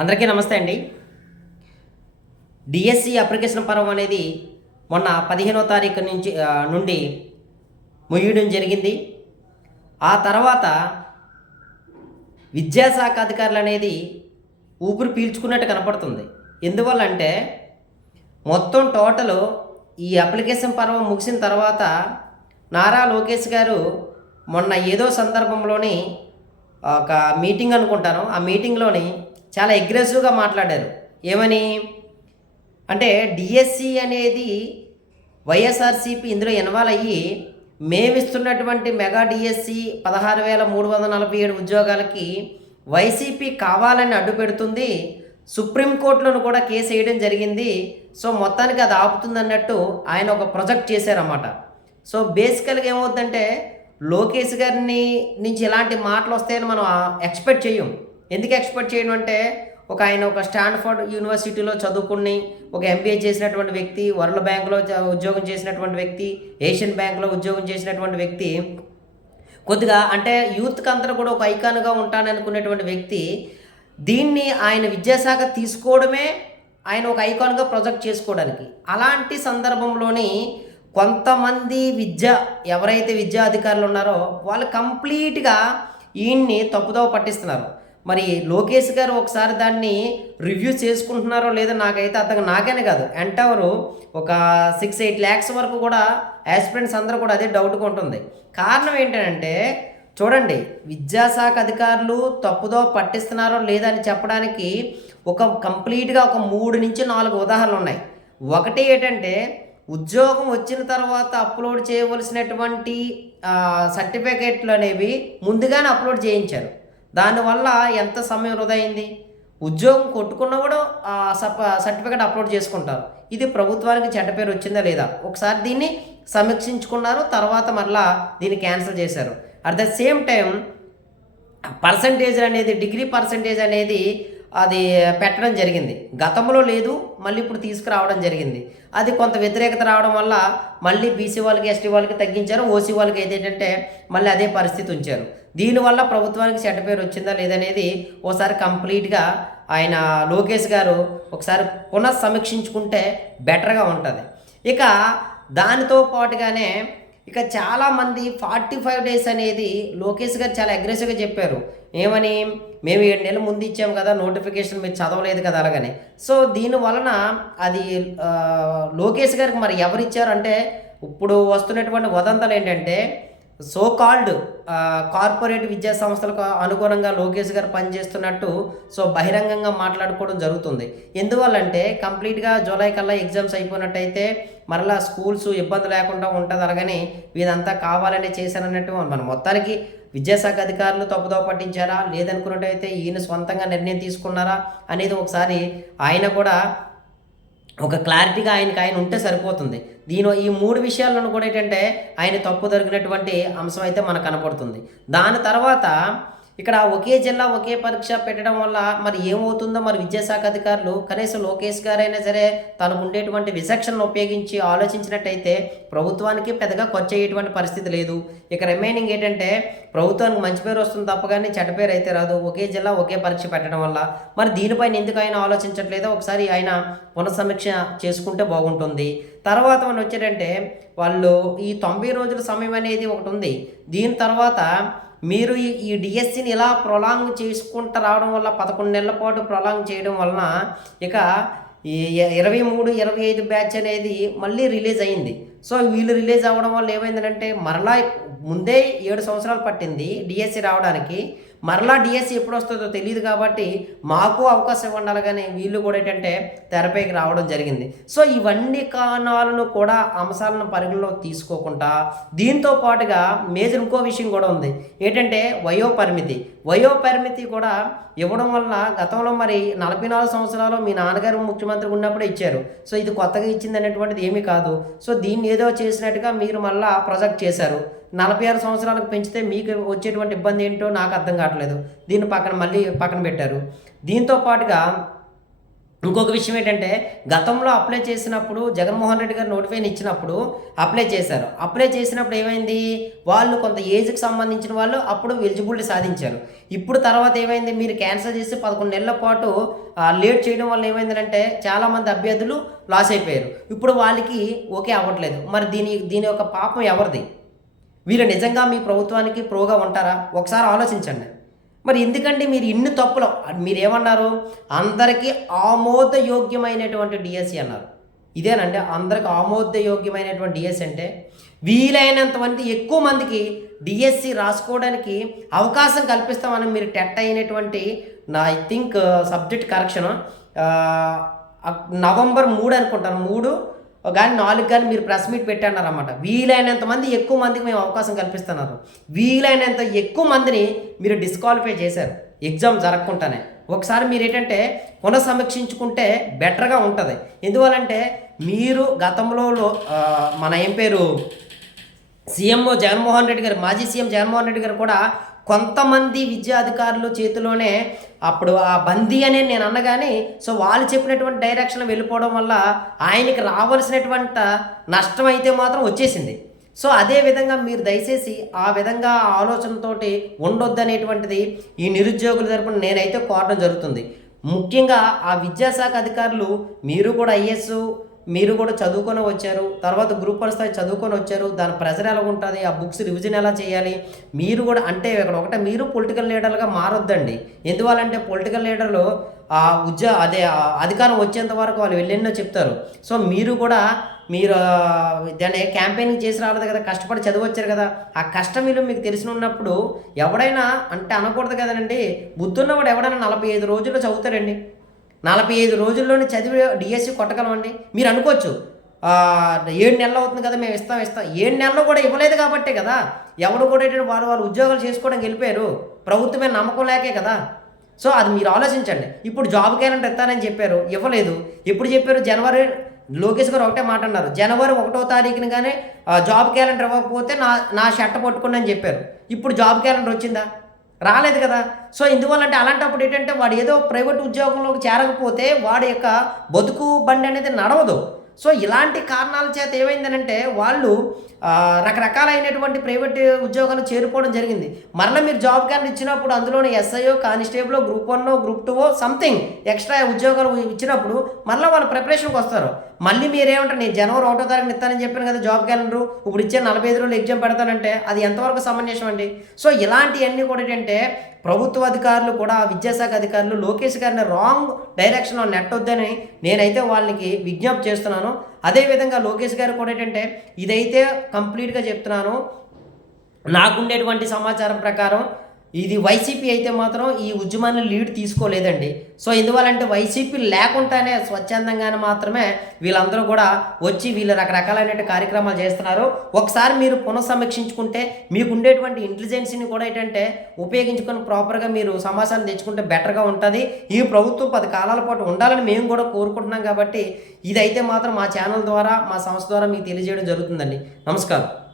అందరికీ నమస్తే అండి. డిఎస్సి అప్లికేషన్ పర్వం అనేది మొన్న పదిహేనో తారీఖు నుంచి నుండి ముగియడం జరిగింది. ఆ తర్వాత విద్యాశాఖ అధికారులు అనేది ఊపిరి పీల్చుకున్నట్టు కనపడుతుంది. ఎందువల్ల అంటే మొత్తం టోటల్ ఈ అప్లికేషన్ పర్వం ముగిసిన తర్వాత నారా లోకేష్ గారు మొన్న ఏదో సందర్భంలోని ఒక మీటింగ్ అనుకుంటాను. ఆ మీటింగ్లోని చాలా అగ్రెసివ్గా మాట్లాడారు. ఏమని? అంటే డిఎస్సి అనేది వైఎస్ఆర్సీపీ ఇందులో ఇన్వాల్వ్ అయ్యి మేమిస్తున్నటువంటి మెగా డిఎస్సి పదహారు వేల మూడు వందల నలభై ఏడు ఉద్యోగాలకి వైసీపీ కావాలని అడ్డు పెడుతుంది. సుప్రీంకోర్టులోను కూడా కేసు వేయడం జరిగింది. సో మొత్తానికి అది ఆపుతుందన్నట్టు ఆయన ఒక ప్రొజెక్ట్ చేశారన్నమాట. సో బేసికల్గా ఏమవుతుందంటే లోకేష్ గారిని నుంచి ఇలాంటి మాటలు వస్తాయని మనం ఎక్స్పెక్ట్ చేయం. ఎందుకు ఎక్స్పెక్ట్ చేయడం అంటే ఒక ఆయన ఒక స్టాన్ఫర్డ్ యూనివర్సిటీలో చదువుకుని ఒక ఎంబీఏ చేసినటువంటి వ్యక్తి వరల్డ్ బ్యాంకులో ఉద్యోగం చేసినటువంటి వ్యక్తి ఏషియన్ బ్యాంకులో ఉద్యోగం చేసినటువంటి వ్యక్తి కొద్దిగా అంటే యూత్కి అంతా కూడా ఒక ఐకాన్గా ఉంటాననుకునేటువంటి వ్యక్తి దీన్ని ఆయన విద్యాశాఖ తీసుకోవడమే ఆయన ఒక ఐకాన్గా ప్రొజెక్ట్ చేసుకోవడానికి. అలాంటి సందర్భంలోని కొంతమంది విద్య ఎవరైతే విద్యా అధికారులు ఉన్నారో వాళ్ళు కంప్లీట్గా ఈయన్ని తప్పుదోవ పట్టిస్తున్నారు. మరి లోకేష్ గారు ఒకసారి దాన్ని రివ్యూ చేసుకుంటున్నారో లేదో నాకైతే అర్థం నాకనే కాదు. ఎంటవరు ఒక సిక్స్ ఎయిట్ ల్యాక్స్ వరకు కూడా యాస్పిరెంట్స్ అందరూ కూడా అదే డౌట్గా ఉంటుంది. కారణం ఏంటంటే చూడండి విద్యాశాఖ అధికారులు తప్పుదో పట్టిస్తున్నారో లేదని చెప్పడానికి ఒక కంప్లీట్గా ఒక మూడు నుంచి నాలుగు ఉదాహరణలు ఉన్నాయి. ఒకటి ఏంటంటే ఉద్యోగం వచ్చిన తర్వాత అప్లోడ్ చేయవలసినటువంటి సర్టిఫికేట్లు అనేవి ముందుగానే అప్లోడ్ చేయించారు. దానివల్ల ఎంత సమయం వృధా అయింది ఉద్యోగం కొట్టుకున్న కూడా సప సర్టిఫికేట్ అప్లోడ్ చేసుకుంటారు. ఇది ప్రభుత్వానికి చెడ్డ పేరు వచ్చిందా లేదా? ఒకసారి దీన్ని సమీక్షించుకున్నారు తర్వాత మరలా దీన్ని క్యాన్సిల్ చేశారు. At the same time percentage అనేది డిగ్రీ పర్సంటేజ్ అనేది అది పెట్టడం జరిగింది. గతంలో లేదు మళ్ళీ ఇప్పుడు తీసుకురావడం జరిగింది. అది కొంత వ్యతిరేకత రావడం వల్ల మళ్ళీ బీసీ వాళ్ళకి ఎస్టీ వాళ్ళకి తగ్గించారు. ఓసీ వాళ్ళకి ఏదేంటంటే మళ్ళీ అదే పరిస్థితి ఉంచారు. దీనివల్ల ప్రభుత్వానికి చెడ్డ పేరు వచ్చిందా లేదనేది ఓసారి కంప్లీట్గా ఆయన లోకేష్ గారు ఒకసారి పునఃసమీక్షించుకుంటే బెటర్గా ఉంటుంది. ఇక దానితో పాటుగానే ఇక చాలామంది ఫార్టీ ఫైవ్ డేస్ అనేది లోకేష్ గారు చాలా అగ్రెసివ్గా చెప్పారు. ఏమని? మేము ఏడు నెలల ముందు ఇచ్చాము కదా నోటిఫికేషన్ మీరు చదవలేదు కదా అలాగని. సో దీని వలన అది లోకేష్ గారికి మరి ఎవరు ఇచ్చారు అంటే ఇప్పుడు వస్తున్నటువంటి వదంతలు ఏంటంటే సో కాల్డ్ కార్పొరేట్ విద్యా సంస్థలకు అనుగుణంగా లోకేష్ గారు పనిచేస్తున్నట్టు సో బహిరంగంగా మాట్లాడుకోవడం జరుగుతుంది. ఎందువల్లంటే కంప్లీట్గా జూలై కల్లా ఎగ్జామ్స్ అయిపోయినట్టయితే మరలా స్కూల్స్ ఇబ్బంది లేకుండా ఉంటుంది అలాగని వీదంతా కావాలని చేశారన్నట్టు మన మొత్తానికి విద్యాశాఖ అధికారులు తప్పుదో పట్టించారా? లేదనుకున్నట్టయితే ఈయన సొంతంగా నిర్ణయం తీసుకున్నారా? అనేది ఒకసారి ఆయన కూడా ఒక క్లారిటీగా ఆయనకి ఆయన ఉంటే సరిపోతుంది. దీని ఈ మూడు విషయాలను కూడా ఏంటంటే ఆయన తప్పు జరిగినటువంటి అంశం అయితే మనకు కనపడుతుంది. దాని తర్వాత ఇక్కడ ఒకే జిల్లా ఒకే పరీక్ష పెట్టడం వల్ల మరి ఏమవుతుందో మరి విద్యాశాఖ అధికారులు కనీసం లోకేష్ గారైనా సరే తనకు ఉండేటువంటి విచక్షణను ఉపయోగించి ఆలోచించినట్టయితే ప్రభుత్వానికి పెద్దగా ఖర్చు అయ్యేటువంటి పరిస్థితి లేదు. ఇక రిమైనింగ్ ఏంటంటే ప్రభుత్వానికి మంచి పేరు వస్తుంది తప్ప కానీ చెడ్డ పేరు అయితే రాదు. ఒకే జిల్లా ఒకే పరీక్ష పెట్టడం వల్ల. మరి దీనిపైన ఎందుకు ఆయన ఆలోచించట్లేదో? ఒకసారి ఆయన పునఃసమీక్ష చేసుకుంటే బాగుంటుంది. తర్వాత మనం వచ్చేటంటే వాళ్ళు ఈ తొంభై రోజుల సమయం అనేది ఒకటి ఉంది. దీని తర్వాత మీరు ఈ ఈ డిఎస్సిని ఇలా ప్రొలాంగ్ చేసుకుంటూ రావడం వల్ల పదకొండు నెలల పాటు ప్రొలాంగ్ చేయడం వలన ఇక ఈ ఇరవై మూడు ఇరవై ఐదు బ్యాచ్ అనేది మళ్ళీ రిలీజ్ అయింది. సో వీళ్ళు రిలీజ్ అవ్వడం వల్ల ఏమైందంటే మరలా ముందే ఏడు సంవత్సరాలు పట్టింది డిఎస్సి రావడానికి. మరలా డిఎస్సి ఎప్పుడు వస్తుందో తెలియదు కాబట్టి మాకు అవకాశం ఉండాలి కానీ వీళ్ళు కూడా ఏంటంటే తెరపైకి రావడం జరిగింది. సో ఇవన్నీ కారణాలను కూడా అంశాలను పరిగణలో తీసుకోకుండా దీంతో పాటుగా మేజర్ ఇంకో విషయం కూడా ఉంది. ఏంటంటే వయో పరిమితి వయో పరిమితి కూడా ఇవ్వడం వల్ల గతంలో మరి నలభై నాలుగు సంవత్సరాలు మీ నాన్నగారు ముఖ్యమంత్రి ఉన్నప్పుడే ఇచ్చారు. సో ఇది కొత్తగా ఇచ్చింది అనేటువంటిది ఏమీ కాదు. సో దీన్ని ఏదో చేసినట్టుగా మీరు మళ్ళీ ప్రొజెక్ట్ చేశారు. నలభై ఆరు సంవత్సరాలకు పెంచితే మీకు వచ్చేటువంటి ఇబ్బంది ఏంటో నాకు అర్థం కావట్లేదు. దీన్ని పక్కన మళ్ళీ పక్కన పెట్టారు. దీంతో పాటుగా ఇంకొక విషయం ఏంటంటే గతంలో అప్లై చేసినప్పుడు జగన్మోహన్ రెడ్డి గారు నోటిఫైన్ ఇచ్చినప్పుడు అప్లై చేశారు. అప్లై చేసినప్పుడు ఏమైంది? వాళ్ళు కొంత ఏజ్కి సంబంధించిన వాళ్ళు అప్పుడు ఎలిజిబిలిటీ సాధించారు. ఇప్పుడు తర్వాత ఏమైంది? మీరు క్యాన్సిల్ చేసి పదకొండు నెలల పాటు లేట్ చేయడం వల్ల ఏమైందంటే చాలామంది అభ్యర్థులు లాస్ అయిపోయారు. ఇప్పుడు వాళ్ళకి ఓకే అవ్వట్లేదు. మరి దీని దీని యొక్క పాపం ఎవరిది? వీళ్ళు నిజంగా మీ ప్రభుత్వానికి ప్రోగా ఉంటారా? ఒకసారి ఆలోచించండి. మరి ఎందుకంటే మీరు ఇన్ని తప్పులు? మీరేమన్నారు? అందరికీ ఆమోదయోగ్యమైనటువంటి డిఎస్సి అన్నారు. ఇదేనండి అందరికి ఆమోదయోగ్యమైనటువంటి డిఎస్సి అంటే వీలైనంత మంది ఎక్కువ మందికి డిఎస్సి రాసుకోవడానికి అవకాశం కల్పిస్తామని మీరు టెట్ అయినటువంటి నా I think subject correction November మూడు అనుకుంటాను. మూడు కానీ నాలుగు కానీ మీరు ప్రెస్ మీట్ పెట్టారన్నమాట వీలైనంత మంది ఎక్కువ మందికి మేము అవకాశం కల్పిస్తున్నారు. వీలైనంత ఎక్కువ మందిని మీరు డిస్క్వాలిఫై చేశారు. ఎగ్జామ్ జరగకుండానే ఒకసారి మీరు ఏంటంటే పునఃసమీక్షించుకుంటే బెటర్గా ఉంటుంది. ఎందువల్లంటే మీరు గతంలో మన ఏం పేరు? సీఎంఓ జగన్మోహన్ రెడ్డి గారు మాజీ సీఎం జగన్మోహన్ రెడ్డి గారు కూడా కొంతమంది విద్యాధికారుల చేతిలోనే అప్పుడు ఆ బందీ అనే నేను అనగానే సో వాళ్ళు చెప్పినటువంటి డైరెక్షన్ వెళ్ళిపోవడం వల్ల ఆయనకి రావాల్సినటువంటి నష్టం అయితే మాత్రం వచ్చేసింది. సో అదే విధంగా మీరు దయచేసి ఆ విధంగా ఆలోచనతోటి ఉండొద్దు అనేటువంటిది ఈ నిరుద్యోగుల తరపున నేనైతే కోరడం జరుగుతుంది. ముఖ్యంగా ఆ విద్యాశాఖ అధికారులు మీరు కూడా ఐఎస్ మీరు కూడా చదువుకొని వచ్చారు తర్వాత గ్రూప్ వన్ స్థాయి చదువుకొని వచ్చారు దాని ప్రెజర్ ఎలా ఉంటుంది ఆ బుక్స్ రివిజన్ ఎలా చేయాలి? మీరు కూడా అంటే ఇక్కడ ఒకటే మీరు పొలిటికల్ లీడర్గా మారొద్దండి. ఎందువల్లంటే పొలిటికల్ లీడర్లు ఆ ఉద్యోగ అదే అధికారం వచ్చేంత వరకు వాళ్ళు వెళ్ళినో చెప్తారు. సో మీరు కూడా మీరు దాన్ని క్యాంపెయినింగ్ చేసి రాలేదు కదా కష్టపడి చదివచ్చారు కదా ఆ కష్టం విలువ మీకు తెలిసిన ఉన్నప్పుడు ఎవడైనా అంటే అనకూడదు కదండి బుద్ధున్నవాడు ఎవడైనా నలభై ఐదు రోజుల్లో చదువుతారండి నలభై ఐదు రోజుల్లోనే చదివి డిఎస్సి కొట్టగలమండి మీరు అనుకోవచ్చు ఏడు నెలలు అవుతుంది కదా మేము ఇస్తాం ఇస్తాం. ఏడు నెలలు కూడా ఇవ్వలేదు కాబట్టే కదా ఎవరు కూడా వాళ్ళు వాళ్ళు ఉద్యోగాలు చేసుకోవడానికి వెళ్ళిపోయారు. ప్రభుత్వమే నమ్మకం లేకే కదా. సో అది మీరు ఆలోచించండి. ఇప్పుడు జాబ్ క్యాలెండర్ ఇస్తానని చెప్పారు ఇవ్వలేదు. ఎప్పుడు చెప్పారు? జనవరి లోకేష్ గారు ఒకటే మాట అన్నారు. జనవరి ఒకటో తారీఖున కానీ జాబ్ క్యాలెండర్ ఇవ్వకపోతే నా నా షర్ట్ పట్టుకుని అని చెప్పారు. ఇప్పుడు జాబ్ క్యాలెండర్ వచ్చిందా? రాలేదు కదా. సో ఎందువల్లంటే అలాంటప్పుడు ఏంటంటే వాడు ఏదో ప్రైవేట్ ఉద్యోగంలోకి చేరకపోతే వాడి యొక్క బతుకు బండి అనేది నడవదు. సో ఇలాంటి కారణాల చేత ఏమైందనంటే వాళ్ళు రకరకాలైనటువంటి ప్రైవేట్ ఉద్యోగాలు చేరుకోవడం జరిగింది. మరలా మీరు జాబ్ క్యాన్ ఇచ్చినప్పుడు అందులోనే SIO constable group one group two something extra ఉద్యోగాలు ఇచ్చినప్పుడు మరలా వాళ్ళు ప్రిపరేషన్కి వస్తారు. మళ్ళీ మీరేమంటారు? నేను జనవరి ఒకటో తారీఖున ఇస్తానని చెప్పాను కదా జాబ్ క్యాలెండరు ఇప్పుడు ఇచ్చే నలభై ఐదు రోజులు ఎగ్జామ్ పెడతానంటే అది ఎంతవరకు సమంజసం అండి? సో ఇలాంటివన్నీ కూడా ఏంటంటే ప్రభుత్వ అధికారులు కూడా విద్యాశాఖ అధికారులు లోకేష్ గారిని రాంగ్ డైరెక్షన్లో నెట్టొద్దని నేనైతే వాళ్ళకి విజ్ఞప్తి చేస్తున్నాను. అదేవిధంగా లోకేష్ గారు కూడా ఏంటంటే ఇదైతే కంప్లీట్గా చెప్తున్నాను. నాకుండేటువంటి సమాచారం ప్రకారం ఇది వైసీపీ అయితే మాత్రం ఈ ఉద్యమాన్ని లీడ్ తీసుకోలేదండి. సో ఎందువల్లంటే వైసీపీ లేకుండానే స్వచ్ఛందంగానే మాత్రమే వీళ్ళందరూ కూడా వచ్చి వీళ్ళు రకరకాలైన కార్యక్రమాలు చేస్తున్నారు. ఒకసారి మీరు పునఃసమీక్షించుకుంటే మీకు ఉండేటువంటి ఇంటెలిజెన్సీని కూడా ఏంటంటే ఉపయోగించుకొని ప్రాపర్గా మీరు సమాచారం తెచ్చుకుంటే బెటర్గా ఉంటుంది. ఈ ప్రభుత్వం పది కాలాల పాటు ఉండాలని మేము కూడా కోరుకుంటున్నాం కాబట్టి ఇదైతే మాత్రం మా ఛానల్ ద్వారా మా సంస్థ ద్వారా మీకు తెలియజేయడం జరుగుతుందండి. నమస్కారం.